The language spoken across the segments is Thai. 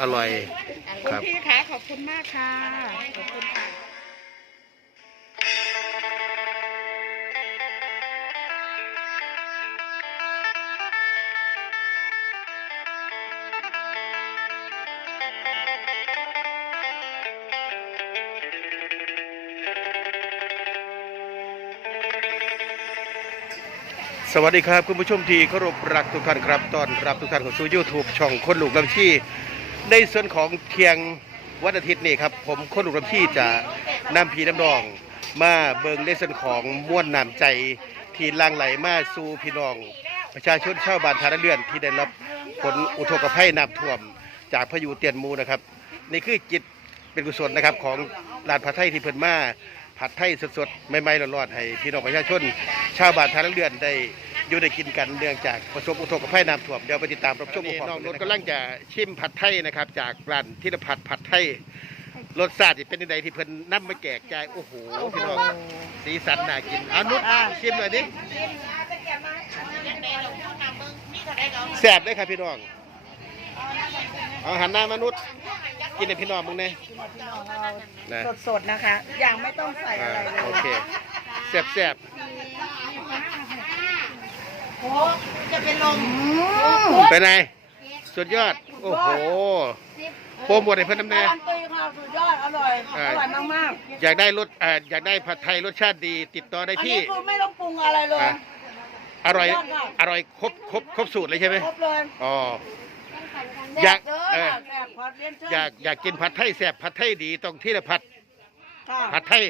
อร่อยคุคณรับ พี่คะขอบคุณมากค่ะ ขอบคุณค่ะสวัสดีครับ คุณผู้ชมที่เคารพรักทุกท่านครับต้อนรับทุกท่านเข้าสู่ YouTube ช่องคนลูกลำชี ในส่วนของเที่ยงวันอาทิตย์นี่ครับผมคนลูกลำชีจะนำพีน้ำนอง มาเบิงในส่วนของม้วนน้ำใจที่หลังไหลมาสู่พี่น้อง ประชาชนชาวบ้านทานเรือนที่ได้รับผลอุทกภัยน้ำท่วม จากพายุเตียนมูนะครับนี่คือจิตเป็นกุศลนะครับของร้านผัดไทยที่เพิ่นมาผัดไทยสดๆใหม่ๆร้อนๆให้พี่น้องประชาชน ชาวบ้านทานเรือนได้ อยู่ได้กินกันเนื่องจากประสบอุทกภัยน้ำท่วมเดี๋ยวไปติดตามรับชมกันน้องรถกำลังจะชิมผัดไทยนะครับ จากร้านทิรพัฒน์ผัดไทยรสชาติเป็นยังไงที่เพิ่นนำมาแจกจ่ายโอ้โหพี่น้องสีสันน่ากินเอานุชชิมหน่อยดิแซ่บเลยครับพี่น้องเอาหันหน้ามนุษย์กินในพี่น้องมึงเนี่ยนะสดๆนะคะ อย่างไม่ต้องใส่อ่าอะไรเลยโอเคแซ่บแซ่บ โอ้จะเป็นลมๆเป็นไงสุดยอด โอ้โหโปรโมทให้เพิ่นน้ำแน่การันตีค่ะสุดยอด อร่อยอ่าอร่อยมากอยากได้รสอ่าอยากได้ผัดไทยรสชาติดี ติดต่อๆได้อันที่นี้คือไม่ต้องปรุงอะไรเลยอะอร่อยยอดค่ะอร่อยครบครบครบสูตรเลยใช่ไหมครบเลย อ๋อแซ่บอยากเด้อเออแซ่บขอเรียนเชิญอยากอยากกินผัดไทยแซ่บผัดไทยดีต้องที่ละผัดค่ะผัดไทย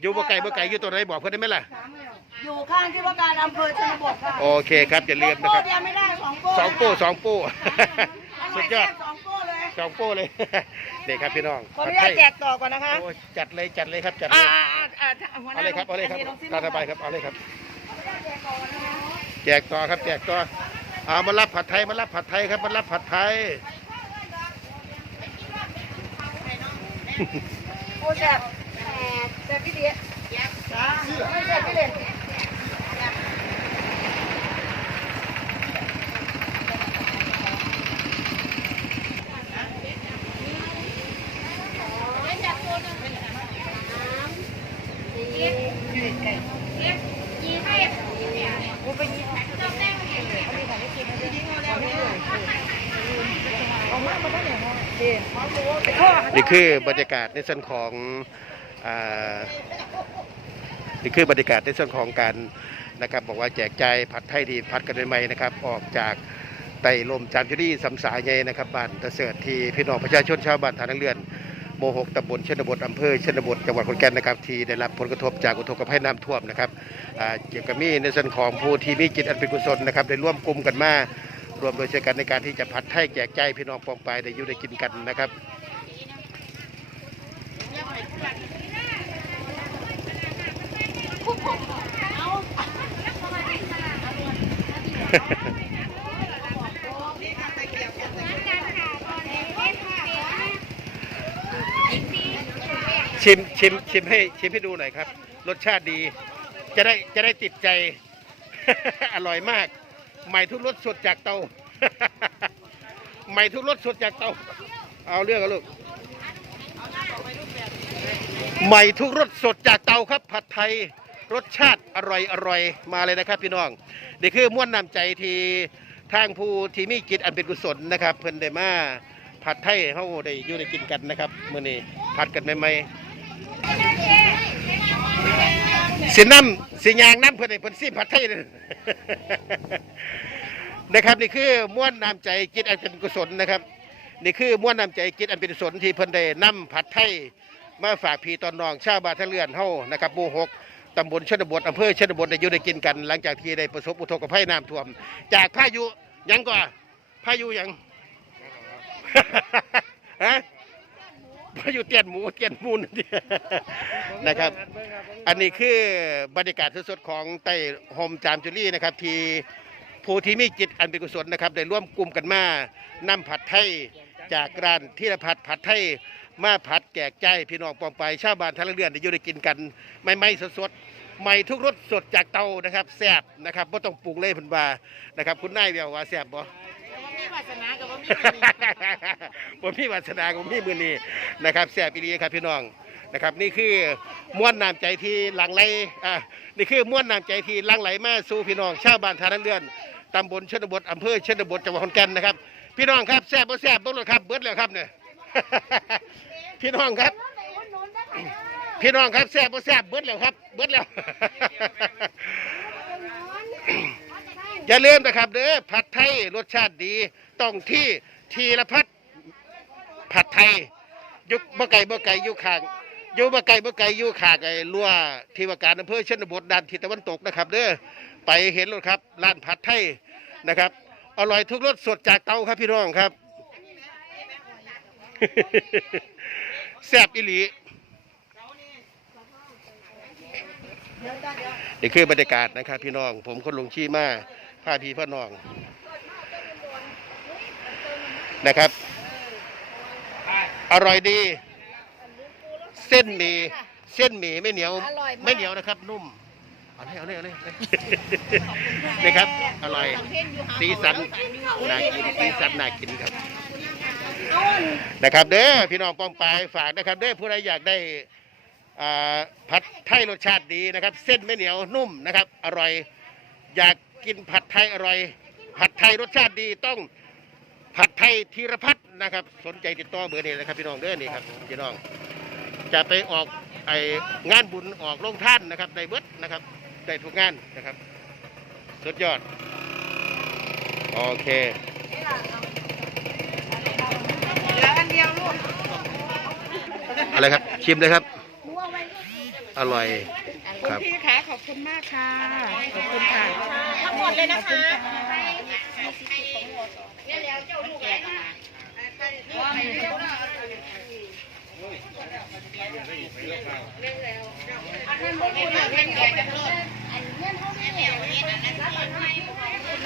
อยู่บ่ไก่บ่ไก่อยู่ตัวไหนบอกเพื่อนได้ไหมล่ะ อยู่ข้างที่ว่าการอำเภอชนบทค่ะโอเคครับอย่าลืมนะโป้ครับเดียวไม่ได้สองโป้สองโป้สองโป้อสุร่อยดยอดแซ่บสองโป้เลยสองโป้เลยเด็กครับพี่น้องขออผันุดไทญาตยแจกต่อก่อนนะคะโอ้จัดเลยจัดเลยครับจัดเลอ่ายอ่าอ่าหัวหเอาน้าเลยครับเอาเลยครับนนี้น้งซิ่มตามสบายครับเอาเลยครับ แจกต่อครับแจกต่อเอามารับผัดไทยมารับผัดไทยครับมารับผัดไทยโอ้แซ่บแซ่บพี่เดียจ้าไม่แซ่บพี่เด่น นี่คือบรรยากาศในส่วนของอ่านี่คือบรรยากาศในส่วนของการนะครับบอกว่าแจกใจผัดไทยดีผัดกันใหม่นะครับ ออกจากไต่ลมจามจุรีสำสายใหญ่นะครับบ้านตะเสริฐที่พี่น้องประชาชนชาวบ้านฐานนักเรือน โมหกตำบลชนบทอำเภอชนบทจังหวัดขอนแก่นนะครับที่ได้รับผลกระทบจากอุทกภัยน้ำท่วมนะครับเกี่ยวกับมีในส่วนของผู้ที่มีจิตอันเป็นกุศลนะครับได้ร่วมกลุ่มกันมารวมโดยช่วยกันในการที่จะผัดไทยแจกจ่ายพี่น้องปองไปได้อยู่ได้กินกันนะครับ ชิมชิมชิมให้ชิมให้ดูหน่อยครับ รสชาติดี จะได้จะได้ติดใจ อร่อยมาก ใหม่ทุกรสสดจากเตา ใหม่ทุกรสสดจากเตา เอาเรื่องกันลูกใหม่ทุกรสสดจากเตาครับผัดไทยรสชาติอร่อยอร่อยมาเลยนะครับ พี่น้องนี่คือม้วนน้ำใจที่ทางผู้ที่มีจิตอันเป็นกุศลนะครับ เพิ่นได้มาผัดไทยเฮาได้อยู่ได้กินกันนะครับมื้อนี้ผัดกันใหม่ๆ สิน้ำสิยางน้ำเพิ่นให้เพิ่นซิผัดไทยเลยนะครับนี่คือม้วนน้ำใจจิตอันเป็นกุศลนะครับ นี่คือม้วนน้ำใจจิตอันเป็นกุศลที่เพิ่อนได้น้ำผัดไทยมาฝากพี่ตอนน้องชาวบาทะเลือนเฮานะครับหมู่หกตำบลชนบทอำเภอชนบทได้อยู่ได้กินกัน หลังจากที่ได้ประสบอุทกภัยน้ำท่วม จากพายุยังก่อนพายุยังฮะ พายุเตียนหมูเตียนมูนนเดียนะครับ อันนี้คือบรรยากาศสดๆของไต้โฮมจามจุรีนะครับ ที่ผู้ที่มีจิตอันเป็นกุศลนะครับ ได้ร่วมกลุ่มกันมานำผัดไทยจากร้านที่ผัดผัดไทยมาผัดแจกใจายพี่น้องปองไปชาวบ้านทะเลเรือนได้อยู่ได้กินกันไม่ไม่ๆสดๆใหม่ทุกรสสดจากเตานะครับแซ่บนะครับไม่ต้องปรุงเลยเพันว่านะครับ คุณนายเวียวว่าแซ่บบ่ มีวาสนากับว่ามีผมมีวาสนาผมมีมือนี้นะครับแซ่บอีหลีครับพี่น้องนะครับ นี่คือม้วนน้ำใจที่หลังไหลอ่านี่คือม้วนน้ำใจที่หลังไหลมาสู่พี่น้องชาวบ้านทานันเรือนตำบลชนบทอำเภอชนบทจังหวัดขอนแก่นนะครับ พี่น้องครับแซ่บบ่แซ่บบ่รู้ครับเบิดแล้วครับเนี่ย พี่น้องครับ พี่น้องครับแซ่บบ่แซ่บเบิดแล้วครับ เบิดแล้ว อย่าลืมนะครับเด้อผัดไทยรสชาติดีต้องที่ทีละพัดผัดไทยอยุกบ่ไก่บ่ไก่อยู่ข้างอยู่บ่ไก่บ่ไก่อยู่ข้างไอ้รั้วที่ว่าการอำเภอชนบทด้านทิศตะวันตกนะครับเด้อไปเห็นรถครับร้านผัดไทยนะครับอร่อยทุกรสสดจากเตาครับพี่น้องครับแซ่บอีหลีนี่คือบรรยากาศนะครับพี่น้อง ผมคนลงชี้มา พาพี่พ่อน้องนะครับ อร่อยดี เส้นหมี่เส้นหมี่ไม่เหนียวอร่อยมากไม่เหนียวนะครับ นุ่มเอาเลยเอาเลยเอาเลยนี่ครับอร่อยสีสันน่ากินสีสันน่ากินครับนะครับเด้อพี่น้องป้องปายฝากนะครับเด้อผู้ใดอยากได้อ่าผัดไทยรสชาติดีนะครับ เส้นไม่เหนียวนุ่มนะครับ อร่อยอยาก กินผัดไทยอร่อย ผัดไทยรสชาติดีต้องผัดไทยธีรพัฒน์นะครับ สนใจติดต่อเบอร์นี้นะครับพี่น้องเด้อนี่ครับพี่น้อง จะไปออกไองานบุญออกโรงท่านนะครับได้เบิดนะครับได้ทุกงานนะครับ สุดยอด โอเคเหลืออันเดียวลูกอะไรครับชิมเลยครับ อร่อย ครับพี่คะขอบคุณมากค่ะ ขอบคุณค่ะ ทั้งหมดเลยนะคะ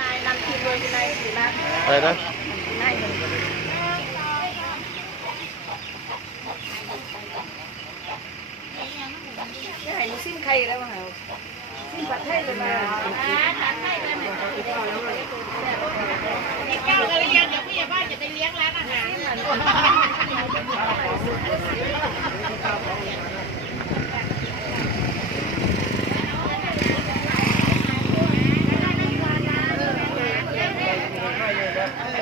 นายนำทีมโดยนายศิรัตน์อะไรนะ นายหนึ่ง นี่ให้ลูกซิมไข่แล้วมั้งเหรอซิมผัดไทยเลยมาผัดไทยเลยเจ้าก็เลี้ยงเดี๋ยวผู้ใหญ่บ้านจะไปเลี้ยงร้านอาหาร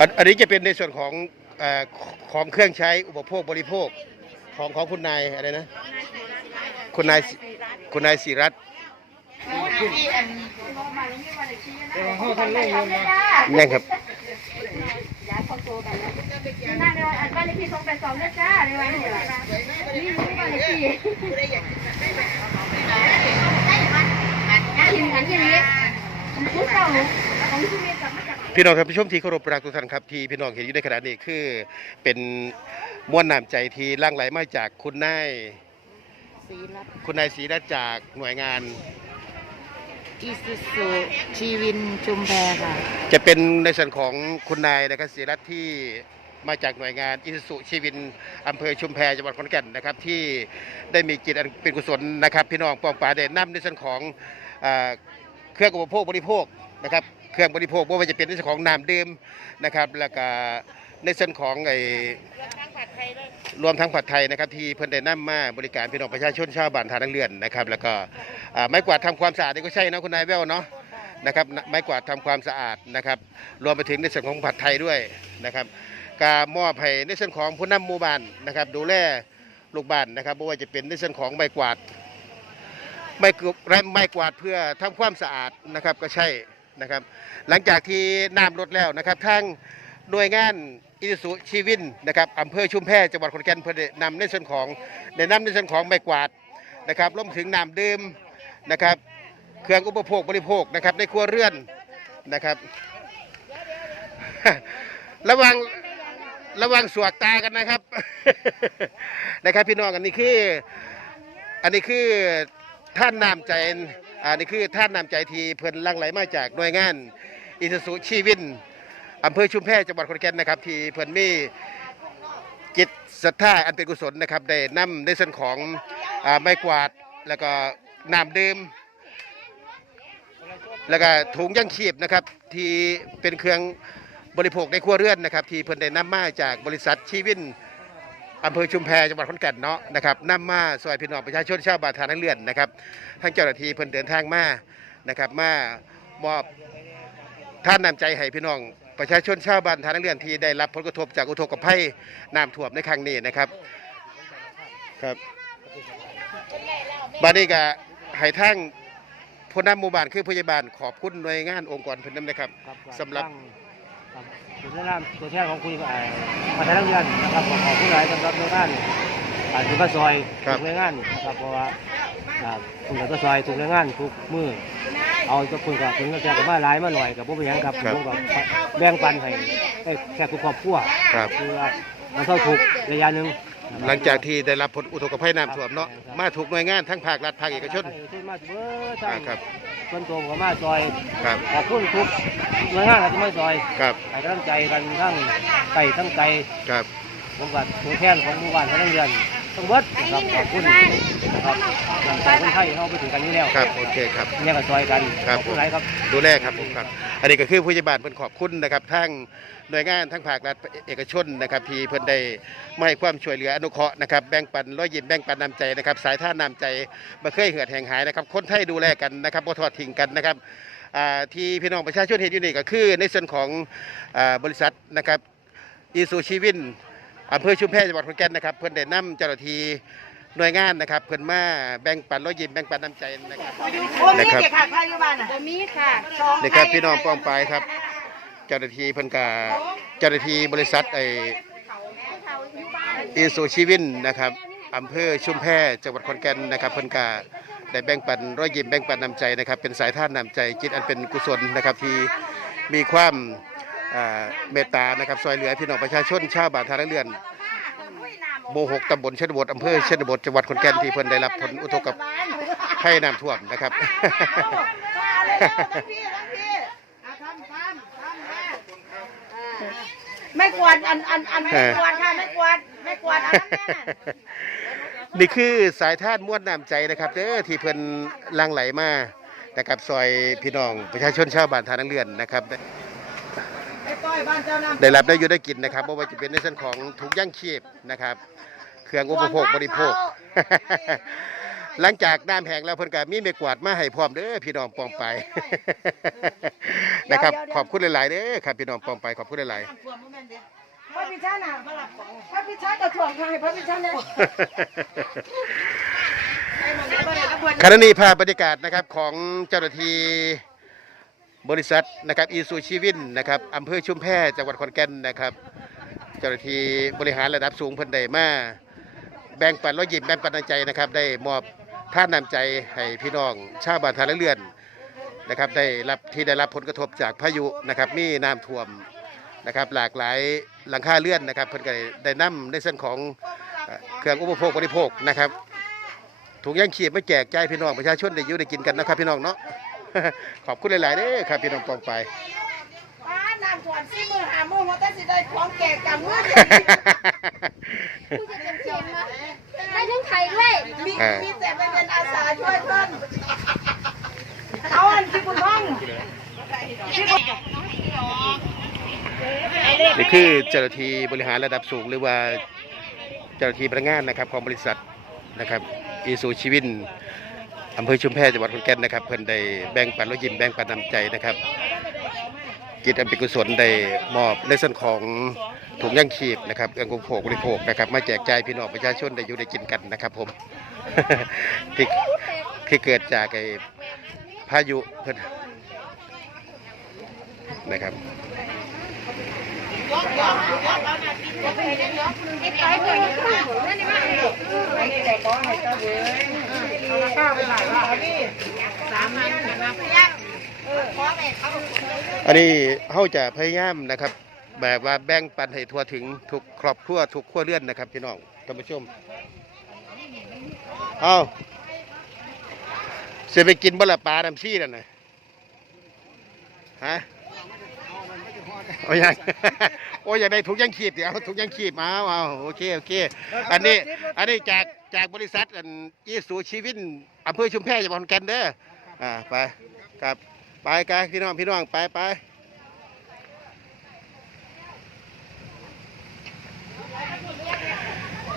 อันอันนี้จะเป็นในส่วนของอของเครื่องใช้อุปโภคบริโภคของของคุณนายอะไรนะ คุณนายศิคุณนายศิรัตน์นี่ครับน่าเดินอันบ้านเลขที่สองแปดสองด้วยจ้าในวันนี้นี่รู้บ้านเลขที่ทีมงานที่นี้ผมพูดเก่าของที่นี้กลับมาจากพี่น้องครับผู้ชมที่เคารพรักทุกท่านครับที่พี่น้องเห็นอยู่ในขณะนี้คือเป็นม้วนน้ำใจที่ล่างไหลมาจากคุณนาย สีรับคุณนายศรีรัตน์จากหน่วยงาน อีสุสุชีวินชุมแพค่ะ จะเป็นในส่วนของคุณนายนะครับศรีรัตน์ที่มาจากหน่วยงานอิสุชีวินอำเภอชุมแพจังหวัดขอนแก่นนะครับที่ได้มีจิตอันเป็นกุศลนะครับพี่น้องปองป่าได้นำในส่วนของอ่าเครื่องอุปโภคบริโภคนะครับเครื่องบริโภคไม่ว่าจะเป็นในส่วนของน้ำดื่มนะครับแล้วก็ ในส่วนของไอ้รวมทั้งผัดไทยนะครับที่เพิ่นได้นำมาบริการพี่น้องประชาชนชาวบ้านทานังเรือนนะครับแล้วก็ไม้กวาดทำความสะอาดนี่ก็ใช่นะคุณนายแววเนาะนะครับไม้กวาดทำความสะอาดนะครับรวมไปถึงในส่วนของผัดไทยด้วยนะครับกามอบให้ในส่วนของผู้นำหมู่บ้านนะครับ ดูแลลูกบ้านนะครับไม่ว่าจะเป็นในส่วนของไม้กวาดไม้กวาดไม้กวาดเพื่อทำความสะอาดนะครับก็ใช่นะครับ หลังจากที่น้ำลดแล้วนะครับทางหน่วยงาน อิสุชีวินนะครับอำเภอชุมแพจังหวัดขอนแก่นเพื่อได้นำในส่วนของได้นำในส่วนของไม้กวาดนะครับรวมถึงน้ำดื่มนะครับ เครื่องอุปโภคบริโภคนะครับในครัวเรือนนะครับ ระวังระวังสวกตากันนะครับ นะครับพี่น้องอันนี้คืออันนี้คือท่านนามใจอันนี้คือท่านนามใจที่เพิ่นลังไหลมาจากหน่วยงาน อิสสุชีวิน อำเภอชุมแพจังหวัดขอนแก่นนะครับ ที่เพิ่นมีจิตศรัทธาอันเป็นกุศลนะครับได้นำในส่วนของอาไม้กวาดแล้วก็น้ำดื่มแล้วก็ถุงยังชีพนะครับที่เป็นเครื่องบริโภคในครัวเรือนนะครับ ที่เพิ่นได้นำมาจากบริษัทชีวินอำเภอชุมแพจังหวัดขอนแก่นเนาะนะครับนำมาซอยพี่น้องประชาชนชาวบ้านทานังเรือนนะครับทั้งเจ้าหน้าที่เพิ่นเดินทางมานะครับมามอบท่านนำใจให้พี่น้อง ประชาชนชาวบ้านทานังเรือนที่ได้รับผลกระทบจากอุทกภัยน้ำท่วมในครั้งนี้นะครับครับบัดนี้ก็ให้ทางผู้นำหมู่บ้านคือผู้ใหญ่บ้านขอบคุณหน่วยงานองค์กรเพิ่นนำนะครับครับสำหรับครับตัวแนะนำตัวแทนของคุยกับไอ้พัฒนาเรียนนะครับขอขอบคุณหลายสำหรับหน่วยงานอ่าที่มาซอยครับทุกหน่วยงานนะครับเพราะว่าอ่าคุณก็ซอยทุกหน่วยงานทุกมือ เอาจะคุณกับคุณก็แจกกับมาหลายมาหน่อยกับพวกเป็นหยังครับครับ ผมกับแบ่งปันให้ให้แค่ครอบครัวครับ คือว่ามันเท่าทุกข์ระยะหนึ่งหลังจากที่ได้รับผลอุทกภัยน้ำท่วมเนาะมาถูกหน่วยงานทั้งภาครัฐภาคเอกชน ช่วยมาเบิดอ่าทั้งครับ ส่วนตัวผมก็มาซอยครับขอบคุณทุกหน่วยงานที่มาซอยครับให้กำลังใจกันทั้งไก่ทั้งไก่ครับผมกับตัวแทนของหมู่บ้านพนักงาน ทั้งหมดนะครับขอบคุณนะครับนำใจคนไทยเข้าไปถึงกันนี้แล้วครับโอเคครับ เนี่ยก็ซอยกันครับ ขอบคุณหลายครับ ดูแลครับผมครับ อันนี้ก็คือผู้ใหญ่บ้านเพิ่นขอบคุณนะครับทั้งหน่วยงานทั้งภาครัฐเอกชนนะครับที่เพิ่นได้มาให้ความช่วยเหลืออนุเคราะห์นะครับแบ่งปันร้อยยิ้มแบ่งปันน้ำใจนะครับสายท่านน้ำใจบ่เคยเหือดแห่งหายนะครับคนไทยดูแลกันนะครับบ่ทอดทิ้งกันนะครับอ่าที่พี่น้องประชาชนเห็นอยู่นี่ก็คือในส่วนของอ่าบริษัทนะครับอีซูชีวิน อำเภอชุมแพจังหวัดขอนแก่นนะครับ เพิ่นได้นำเจ้าหน้าที่หน่วยงานนะครับ เพิ่นมาแบ่งปันร้อยยิ้มแบ่งปันน้ำใจนะครับโอ้มีเด็กขาดพายุบ้านอะมีค่ะสองนี่ครับพี่น้องป้องไปายครับ เจ้าหน้าที่เพิ่นกาเจ้าหน้าที่บริษัทไออีซูชีวินนะครับอำเภอชุมแพจังหวัดขอนแก่นนะครับ เพิ่นกาได้แบ่งปันร้อยยิ้มแบ่งปันน้ำใจนะครับ เป็นสายท่านน้ำใจจิตอันเป็นกุศลนะครับที่มีความอ่า เมตตานะครับซอยเหลือพี่น้องประชาชนชาวบ้านทางเรือนโมหกตำบลชนบทอำเภอชนบทจังหวัดขอนแก่นที่เพิ่นได้รับผลอุทกภัยน้ำท่วมนะครับไม่กวาดอันอันอันไม่กวาดค่ะไม่กวาดไม่กวาดอันนั้นแน่นี่คือสายทานม้วนน้ำใจนะครับเด้อที่เพิ่นหลังไหลมานะครับซอยพี่น้องประชาชนชาวบ้านทานังเรือนนะครับไอ้ต้อย บ้านเจ้าน้ำได้รับได้อยู่ได้กินนะครับบ่ว่าจะเป็นในส่วนของถุงย่างชีพนะครับ เครื่องอุปโภคบริโภค หลังจากน้ำแห้งแล้วเพิ่นก็มีเมกวาดมาให้พร้อมเด้อพี่น้องปองไปนะครับขอบคุณหลายๆเด้อครับพี่น้องปองไปขอบคุณหลายพระพิชาน่ะพระพิชาก็ถ่วงค่ะให้พระพิชาเนี่ยๆขณะนี้ภาพบรรยากาศนะครับของเจ้าหน้าที่ บริษัทนะครับอีซูชีวินนะครับอำเภอชุมแพจังหวัดขอนแก่นนะครับเจ้าหน้าที่บริหารระดับสูงเพิ่นได้มาแบ่งปันรอยยิ้มแบ่งปันน้ำใจนะครับ ได้มอบท่านนำใจให้พี่น้องชาวบ้านทาเรือนนะครับได้รับที่ได้รับผลกระทบจากพายุนะครับมีน้ำท่วมนะครับหลากหลายหลังคาเรือนนะครับเพิ่นก็ได้ได้นำในเส้นของเครื่องอุปโภคบริโภคนะครับถุงย่างชีพมาแจกจ่ายพี่น้องประชาชนได้อยู่ได้กินกันนะครับพี่น้องเนาะ ขอบคุณหลายๆเด้อครับพี่น้องปองไป ป้าน้ำถ่วงสี่มือหามือว่าแต่สิได้ของแก่กับมือผู้จะเป็นเจมส์ได้ทั้งไข่ด้วยมีอ่า มีแต่ไปเป็นอาสาช่วยเพิ่นเอาอันที่คุณท่องที่คุณนี่คือเจ้าหน้าที่บริหารระดับสูงหรือว่าเจ้าหน้าที่พนักงานนะครับของบริษัทนะครับอีซูชีวิน อำเภอชุมแพจังหวัดขอนแก่นนะครับ เพิ่นได้แบ่งปันรอยยิ้มแบ่งปันน้ำใจนะครับ กิจอันเป็นกุศลได้มอบในส่วนของถุงย่างชีพนะครับเครื่องอุปโภคบริโภคนะครับ มาแจกจ่ายพี่น้องประชาชนได้อยู่ได้กินกันนะครับผม ที่ที่เกิดจากไอ้พายุเพิ่นนะครับ อันนี้เขาจะพยายามนะครับ แบบว่าแบ่งปันให้ทั่วถึงทุกครอบครัวทุกครัวเรือนนะครับพี่น้องท่านผู้ชมเอาจะไปกินบะละปลาดำซี่นั่นนะฮะโอ้ยังโอ้ยอยากได้ถุงยังขีดเดี๋ยวถุงยังขีดมาเอาเอาโอเคโอเค อันนี้ อันนี้จาก จากบริษัทอันอีสูชีวินอำเภอชุมแพจังหวัดขอนแก่นเด้ออ่าไปครับไปกันพี่น้องพี่น้องไปไป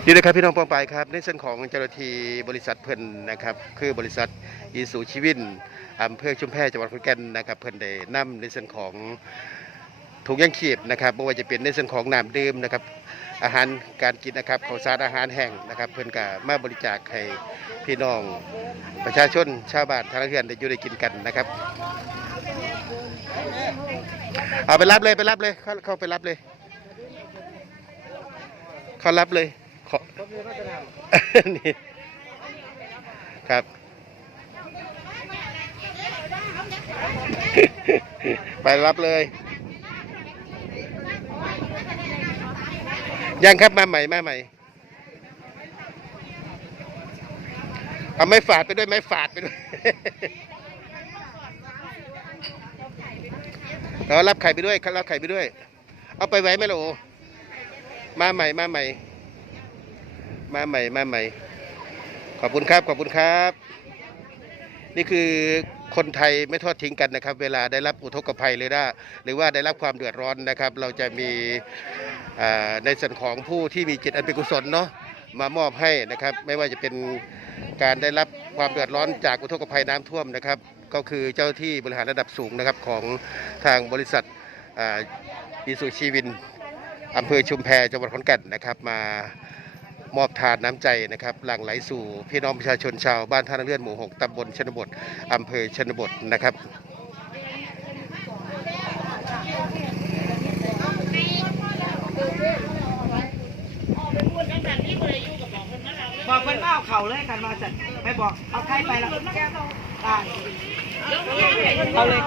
นี่นะครับพี่น้องปองไปครับในส่วนของเจ้าหน้าที่บริษัทเพิ่นนะครับ คือบริษัทอีสูชีวินอำเภอชุมแพจังหวัดขอนแก่นนะครับเพิ่นได้นำในส่วนของถุงยังขีบนะครับไม่ว่าจะเป็นในส่วนของน้ำดื่มนะครับ อาหารการกินนะครับข้าวสารอาหารแห้งนะครับ เพิ่อนก็มาบริจาคให้พี่น้องประชาชนชาวบ้านทางเรือนได้อยู่ได้กินกันนะครับเอาไปรับเลยไปรับเลยเขาเข้าไปรับเลยเขารับเลยขอนี่ครับไปรับเลย ยังครับมาใหม่มาใหม่เอาไม้ฝาดไปด้วยไม้ฝาดไปด้วยเรารับไข่ไปด้วยรับไข่ไปด้วย เอาไปไว้ไหมล่ะโอมาใหม่มาใหม่ มาใหม่มาใหม่ ขอบคุณครับขอบคุณครับ นี่คือ คนไทยไม่ทอดทิ้งกันนะครับ เวลาได้รับอุทกภัยเลยนะหรือว่าได้รับความเดือดร้อนนะครับ เราจะมีในส่วนของผู้ที่มีจิตอันเป็นกุศลเนาะมามอบให้นะครับ ไม่ว่าจะเป็นการได้รับความเดือดร้อนจากอุทกภัยน้ำท่วมนะครับ ก็คือเจ้าที่บริหารระดับสูงนะครับของทางบริษัทอิสุชีวินอำเภอชุมแพจังหวัดขอนแก่นนะครับมา มอบทานน้ำใจนะครับหลั่งไหลสู่พี่น้องประชาชนชาวบ้านท่านเลื่อนหมู่ 6ตำบลชนบทอำเภอชนบทนะครับบอกเพิ่นว่าเอาเข่าเลยกันมาจัดไปบอกเอาใครไปแล้วเอาเลย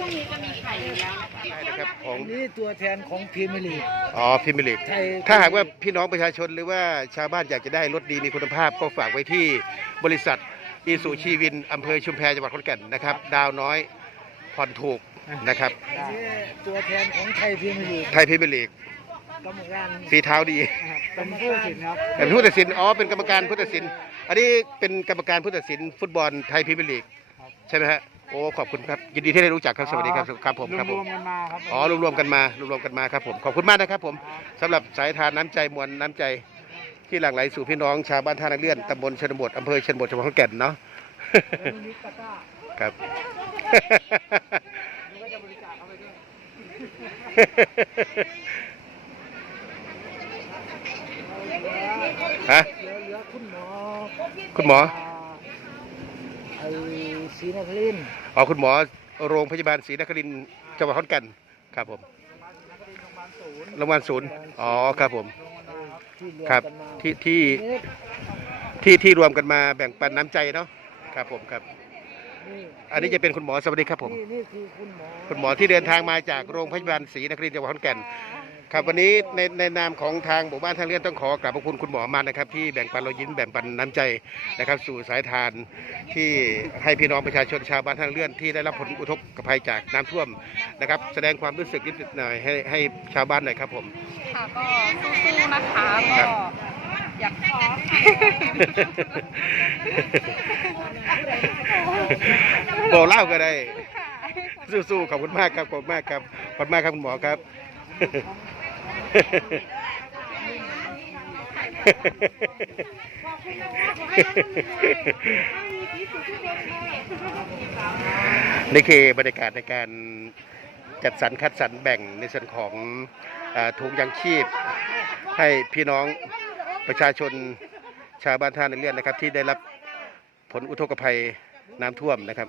ค่ะได้นะครับของนี่ตัวแทนของพรีเมียร์ลีก อ๋อพิมพ์ลิกไทยถ้าหากว่าพี่น้องประชาชนหรือว่าชาวบ้านอยากจะได้รถดีมีคุณภาพก็ฝากไว้ที่บริษัทอีสุชีวินอำเภอชุมแพจังหวัดขอนแก่นนะครับ ดาวน้อยผ่อนถูกนะครับ นี่ตัวแทนของไทยพรีเมียร์ลีกไทยพิมพ์ลิกกรรมการฝีเท้าดีเป็นผู้ตัดสินครับเป็นผู้ตัดสิน อ๋อ เป็นกรรมการผู้ตัดสิน อันนี้เป็นกรรมการผู้ตัดสินฟุตบอลไทยพรีเมียร์ลีก ใช่ไหมฮะ โอ้ขอบคุณครับยินดีที่ได้รู้จักครับสวัสดีครับครับผมครับผมรวมๆกันมาครับอ๋อรวมๆกันมารวมๆกันมาครับผมขอบคุณมากนะครับผมสำหรับสายทานน้ำใจมวลน้ำใจ ที่หลั่งไหลสู่พี่น้องชาวบ้านท่านักเลื่อนตำบลชนบทอำเภอชนบทจังหวัดขอนแก่นเนาะครับฮะเหลือเหลือคุณหมอคุณหมอ ไอ้ ศรีนครินทร์อ๋อคุณหมอโรงพยาบาลศรีนครินทร์จังหวัดขอนแก่นครับผมโรงพยาบาลศูนย์อ๋อครับผมที่รวมครับกันมาที่ที่นี่ที่ที่รวมกันมาแบ่งปันน้ำใจเนาะครับผมครับ นี่อันนี้จะเป็นคุณหมอสวัสดีครับผม นี่นี่คือคุณหมอคุณหมอที่เดินทางมาจากโรงพยาบาลศรีนครินทร์จังหวัดขอนแก่น ครับวันนี้ในในนามของทางหมู่บ้านทางเลื่อนต้องขอกราบขอบคุณคุณหมอมากนะครับ ที่แบ่งปันรอยยิ้มแบ่งปันน้ำใจนะครับ สู่สายทานที่ให้พี่น้องประชาชนชาวบ้านทางเลื่อนที่ได้รับผลอุทกภัยจากน้ำท่วมนะครับ แสดงความรู้สึกนิดหน่อยให้ให้ชาวบ้านหน่อยครับผม ค่ะก็สู้ๆนะคะครัก็บ อยากขอบอกเล่าก็ได้ สู้ๆขอบคุณมากครับขอบคุณมากครับขอบคุณมากครับคุณหมอครับ นี่คือบรรยากาศในการจัดสรรคัดสรรแบ่งในส่วนของอถุงยางชีพ ให้พี่น้องประชาชนชาวบ้านท่าในเลื่อนนะครับ ที่ได้รับผลอุทกภัยน้ำท่วมนะครับ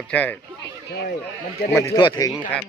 บใช่ ใช่ มันจะมันจะทั่วถึงครับ